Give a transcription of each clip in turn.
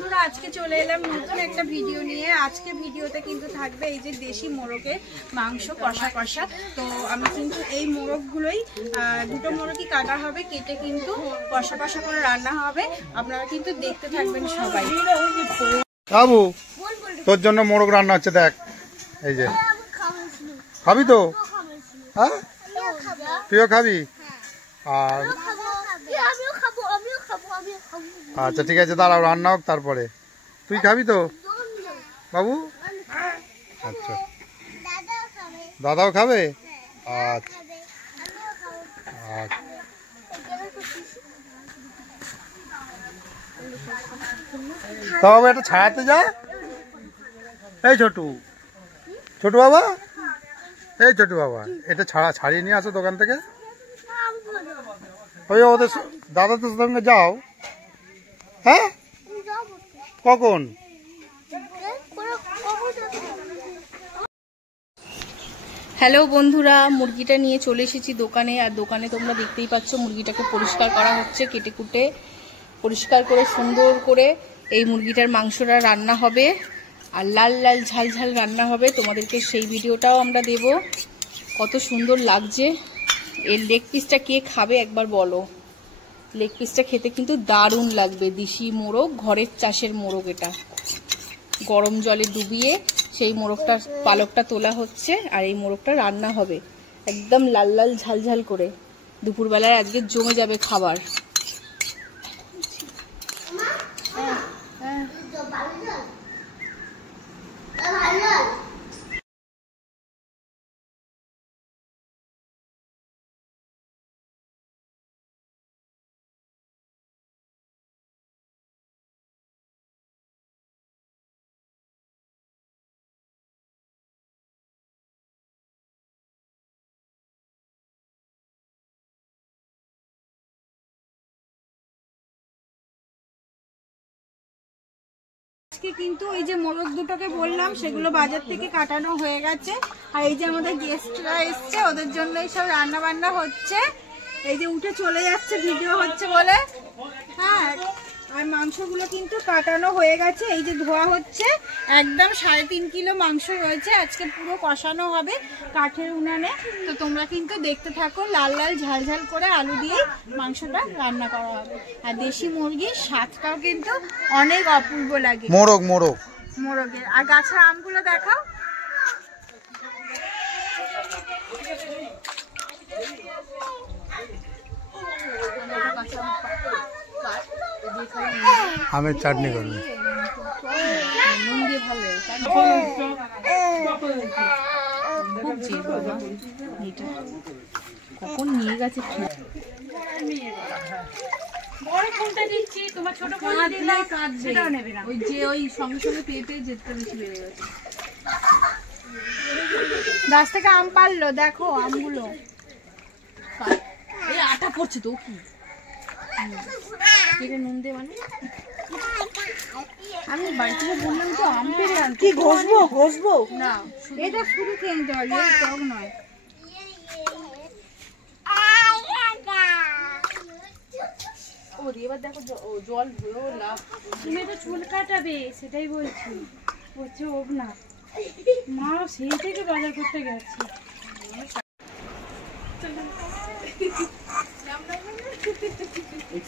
বন্ধুরা, আজকে চলে এলাম নতুন একটা ভিডিও নিয়ে। আজকে ভিডিওতে কিন্তু থাকবে এই যে দেশি মোরগের মাংস কষা কষা। তো আমি কিন্তু এই মোরগগুলোই দুটো মোরগই কাটা হবে, কেটে কিন্তু কষা কষা করে রান্না হবে। আপনারা কিন্তু দেখতে থাকবেন সবাই। বাবু, তোর জন্য মোরগ রান্না হচ্ছে, দেখ। এই যে খাবি তো? হ্যাঁ, তুইও খাবি? আর আচ্ছা ঠিক আছে, দাঁড়াও, রান্না হোক তারপরে। তুই খাবি তো বাবু? আচ্ছা, দাদাও খাবে? আচ্ছা আচ্ছা। তা বাবা, এটা ছাড়াতে যা। এই ছোটু, ছোটু বাবা, এই ছোটু বাবা, এটা ছাড়িয়ে নিয়ে আসো দোকান থেকে। ওই ওদের দাদাদের সঙ্গে যাও। হ্যাঁ, কখন? হ্যালো বন্ধুরা, মুরগিটা নিয়ে চলে এসেছি দোকানে। আর দোকানে তোমরা দেখতেই পাচ্ছ মুরগিটাকে পরিষ্কার করা হচ্ছে, কেটে কুটে পরিষ্কার করে সুন্দর করে এই মুরগিটার মাংসটা রান্না হবে। আর লাল লাল ঝাল ঝাল রান্না হবে। তোমাদেরকে সেই ভিডিওটাও আমরা দেব। কত সুন্দর লাগছে। এর লেগ পিসটা কে খাবে একবার বলো। লেগ পিসটা খেতে কিন্তু দারুণ লাগবে। দেশি মোরগ, ঘরের চাষের মোরগ। এটা গরম জলে ডুবিয়ে সেই মোরগটার পালকটা তোলা হচ্ছে, আর এই মোরগটা রান্না হবে একদম লাল লাল ঝাল ঝাল করে। দুপুরবেলায় আজকে জমে যাবে খাবার। আজকে কিন্তু ওই যে মোরগ দুটোকে বললাম, সেগুলো বাজার থেকে কাটানো হয়ে গেছে। আর এই যে আমাদের গেস্টরা এসছে, ওদের জন্য সব রান্না বান্না হচ্ছে। এই যে উঠে চলে যাচ্ছে ভিডিও হচ্ছে বলে। হ্যাঁ, আর মাংসগুলো কিন্তু কাটানো হয়ে গেছে। এই যে ধোয়া হচ্ছে। একদম 3.5 কিলো মাংস রয়েছে। আজকে পুরো কষানো হবে কাঠের উনানে। তো তোমরা কিন্তু দেখতে থাকো। লাল লাল ঝাল ঝাল করে আলু দিয়ে মাংসটা রান্না করা হবে। আর দেশি মুরগির স্বাদটাও কিন্তু অনেক অপূর্ব লাগে। মোরগের আর গাছের আমগুলো দেখাও। আমের চাটনি করবে। কখন নিয়ে গেছে বড় ফোনটা দিচ্ছি, তোমার ছোট ফোন দিলে সেটাও নেবে না। ওই যে ওই সঙ্গে সঙ্গে পেয়ে পেয়ে যেতে বেশি বেড়ে গেছে। গাছ থেকে আম পারলো, দেখো আমগুলো। এই আটা পড়ছে তো কি নুন দে মানে। আমি বাড়ি থেকে বললাম তো আম পেরে আনতে। কি ঘষবো না, এটা শুধু খেয়ে নিতে পারবি, টক নয়। এবার দেখো জল ধুয়েও লাভ। তুমি এটা চুল কাটাবে সেটাই বলছি। বলছে হোক না, মা সেই থেকে বাজার করতে গেছে।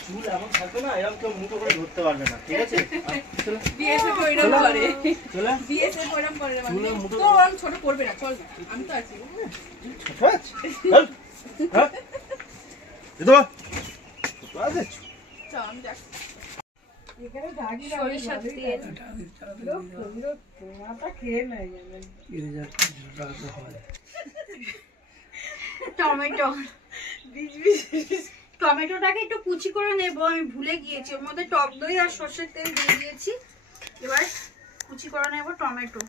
চুল এমন থাকবে না, এরকম কেউ মুঠো করে ধরতে পারবে না, ঠিক আছে? ছোট করবে না, চল আমি তো আছি। টমেটো টমেটোটাকে একটু কুচি করে নেবো। আমি ভুলে গিয়েছি, ওর মধ্যে টক দই আর সর্ষের তেল দিয়ে দিয়েছি। এবার কুচি করে নেবো টমেটো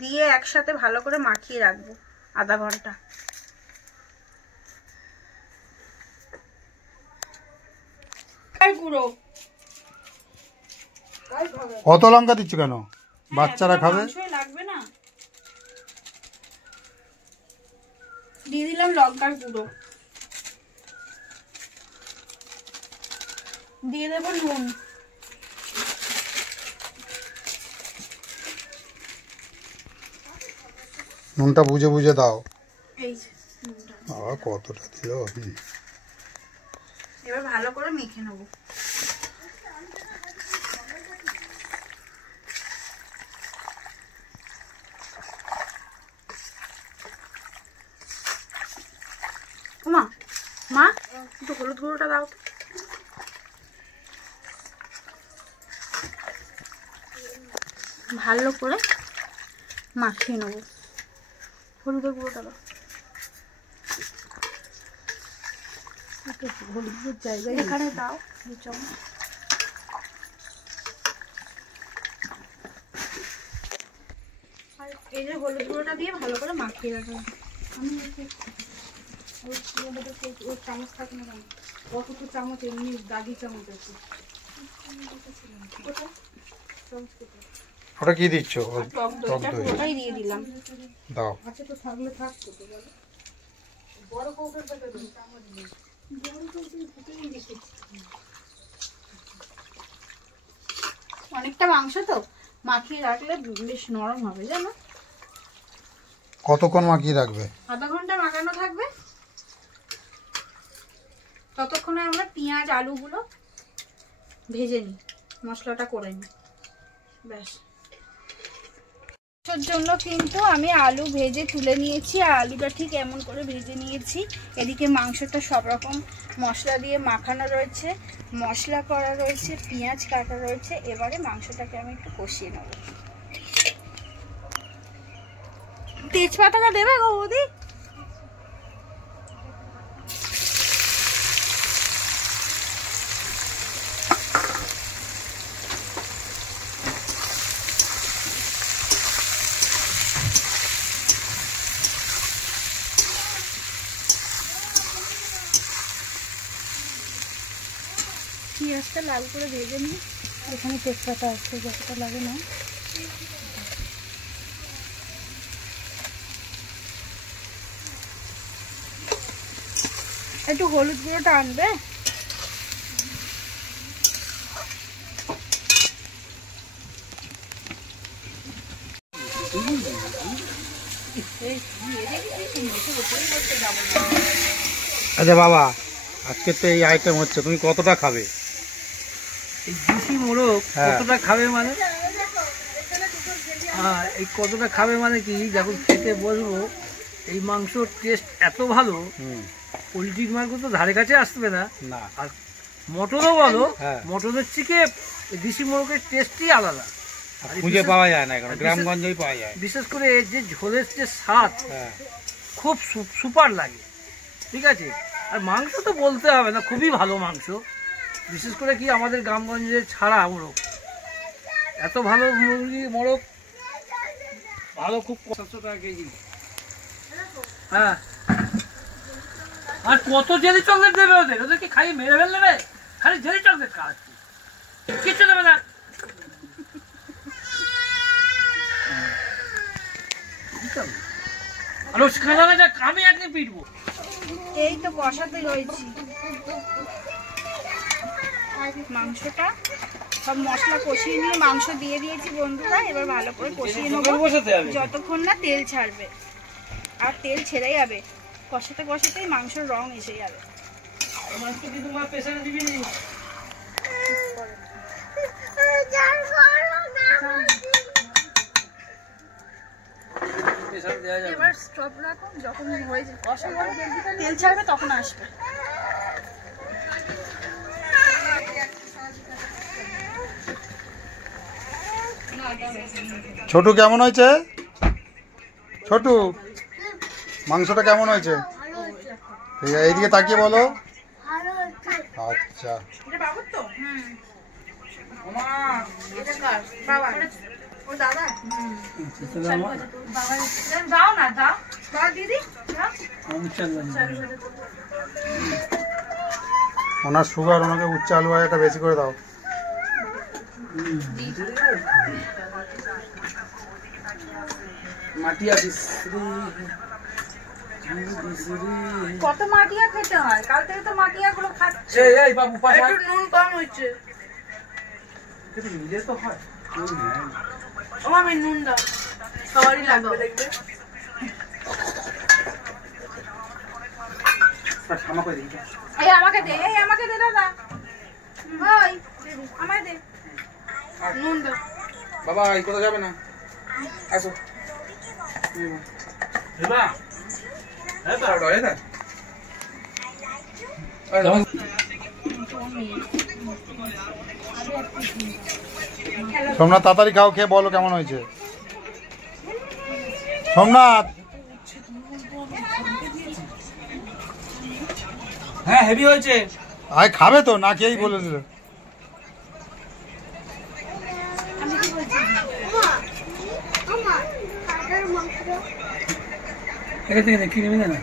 দিয়ে একসাথে ভালো করে মাখিয়ে রাখবো আধা ঘন্টা। গুঁড়ো কত লঙ্কা দিচ্ছ কেন? বাচ্চারা খাবে। লাগবে না, দিয়ে দিলাম লঙ্কার গুঁড়ো। দিয়ে দেবো নুন। নুনটা বুঝে বুঝে দাও। এই যে নুনটা। বাবা কতটা দিল। এবার ভালো করে মেখে নেবো। মা মা একটু হলুদ গুঁড়োটা দাও তো। ভালো করে মাখিয়ে নেবো। হলুদের গুঁড়োটা দাও। হলুদের জায়গায় এখানে দাও 2 চামচ। আর এই যে হলুদ গুঁড়োটা দিয়ে ভালো করে মাখিয়ে রাখলাম। আমি ওই চামচ থাকে না কেন? কতটুকু চামচ এমনি দাগি চামচ আছে। ওটা কি দিচ্ছ? টক দইটা পুরোটাই দিয়ে দিলাম। দাও। আচ্ছা তো থাকলে থাকতো তো বলো। বড় কৌটোটা দেবো চামচ দিয়ে। অনেকটা মাংস তো মাখিয়ে রাখলে বেশ নরম হবে জানো। কতক্ষণ মাখিয়ে রাখবে? আধা ঘন্টা মাখানো থাকবে। ততক্ষণে আমরা পেঁয়াজ আলুগুলো ভেজে নিই, মশলাটা করে নিই। ব্যাস। মাংসের জন্য কিন্তু আমি আলু ভেজে তুলে নিয়েছি, আর আলুটা ঠিক এমন করে ভেজে নিয়েছি। এদিকে মাংসটা সব রকম মশলা দিয়ে মাখানো রয়েছে, মশলা করা রয়েছে, পেঁয়াজ কাটা রয়েছে। এবারে মাংসটাকে আমি একটু কষিয়ে নেব। তেজপাতাটা দেবে গো বৌদি? পেঁয়াজটা লাল করে ভেজে নিই। এখানে তেজপাতা আছে, যতটা লাগে না। একটু হলুদ গুঁড়োটা আনবে। আচ্ছা বাবা, আজকে তো এই আইটেম হচ্ছে, তুমি কতটা খাবে? এই দেশি মোরগ হ্যাঁ। কতটা খাবে মানে? হ্যাঁ, এই কতটা খাবে মানে কি, যখন খেতে বসবো এই মাংসর টেস্ট এত ভালো, পোলট্রির মাংস তো ধারে কাছে আসবে না। না। আর মটনও বলো, হ্যাঁ। মটনের থেকে দেশি মোরগের টেস্টই আলাদা। আর খুঁজে বিশেষ- পাওয়া যায় না এখন, আর গ্রামগঞ্জেই পাওয়া যায়। বিশেষ করে এর যে ঝোলের যে স্বাদ, হ্যাঁ। খুব সুপার লাগে। ঠিক আছে, আর মাংস তো বলতে হবে না, খুবই ভালো মাংস। বিশেষ করে কি আমাদের গ্রামগঞ্জে ছাড়া মোরগ এত ভালো মুরগি মোরগ ভালো, খুব 700 টাকা কেজি। হ্যাঁ, আর কত জেলি চকলেট দেবে ওদের? ওদেরকে খাইয়ে মেরে ফেলবে, খালি জেলি চকলেট খাওয়াচ্ছে, কিচ্ছু দেবে না। আর ওই কাঁদাটা আমি একদিন পিটবো। এই তো কষাতে রয়েছি মাংসটা। সব মশলা কষিয়ে নিয়ে মাংস দিয়ে দিয়েছি বন্ধুরা। এবার ভালো করে কষিয়ে নেবো বসাতে হবে। যতক্ষণ না তেল ছাড়বে। আর তেল ছেড়ে যাবে, কষাতে কষাতেই মাংসের রং এসে যাবে। মাংস কি তোমার প্রেসারে দিবি নি? প্রেসারে দেওয়া যাবে। এবার স্টপ রাখো, যখন হয়ে যাবে কষা করে তেল ছাড়বে তখন আসবে। ছোটু কেমন হয়েছে? ছোটু, মাংসটা কেমন হয়েছে? ঠিক আছে, এইদিকে তাকিয়ে বলো। আচ্ছা। এটা বাবুর তো? এটা কার? বাবা। ও দাদা? বাবা দাও না, দাও দাও দিদি, দাও। ওনার সুগার, ওনাকে উচ্চ আলু ভাজাটা বেশি করে দাও। মাটি আসিস কত মাটিয়া খেতে হয়? কাল থেকে তো মাটিয়া গুলো খাচ্ছে। এই বাবু পাশা একটু নুন কম হয়েছে। কিন্তু মিলে তো হয়। ও আমি নুন দাও, সবারই লাগবে দেখবে। এই আমাকে দে, এই আমাকে দে দাদা। ওই আমায় দে নুন দাও। বাবা এই কোথাও যাবে না, আসো। এবা এটা ওটা এটা সোমনাথ তাড়াতাড়ি খাও, খেয়ে বলো কেমন হয়েছে। সোমনাথ হ্যাঁ হেভি হয়েছে। আয় খাবে তো, না খেয়েই বলে দিল। এখান থেকে কিনে নিবি না।